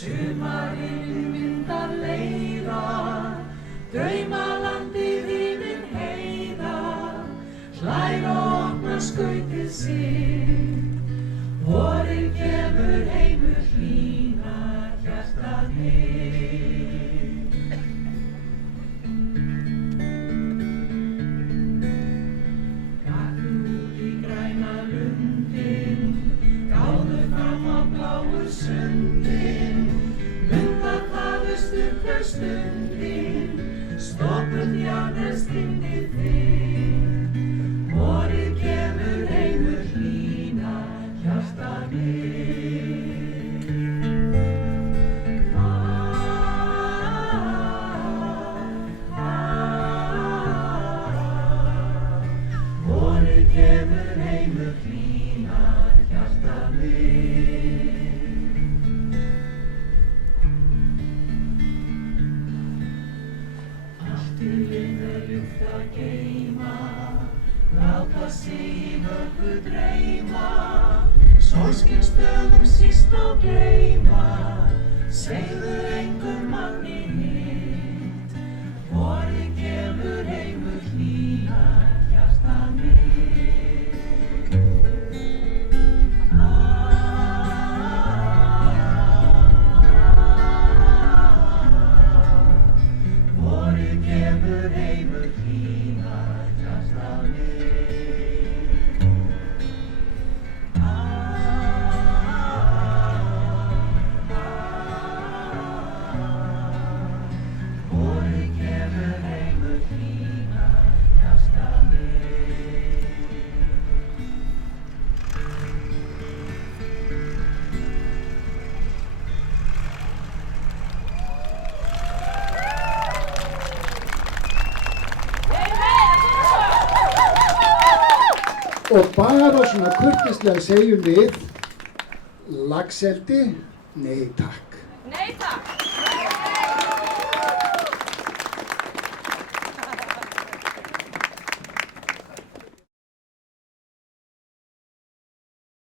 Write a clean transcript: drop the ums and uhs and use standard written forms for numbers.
Sumarinn vindar leiða, draumalandið yfir heiða, hlær og opnar skautið sitt, vorið gefur heimur hlýnar hjartað mitt. Gaktu út í græna lundin, gáðu fram á bláu sundin, mundar það stundar stundin, stoppum Jannes þinni þitt, vorið gefur heimur hlýnar hjartað mitt. Vorið gefur heimur hlýnar hjartað mitt. Allt í lið ljúft að geyma, láta sig í vöggu dreyma, sólskinsdögum síst má gleyma, segðu engum manni hitt, vorið gefur heimur hlýnar hjartað mitt. Vorið gefur heimur hlýnar hjartað mitt. Vorið gefur heimur hlýnar hjartað mitt. Og bara svona kurteislega segjum við, laxeldi, nei takk.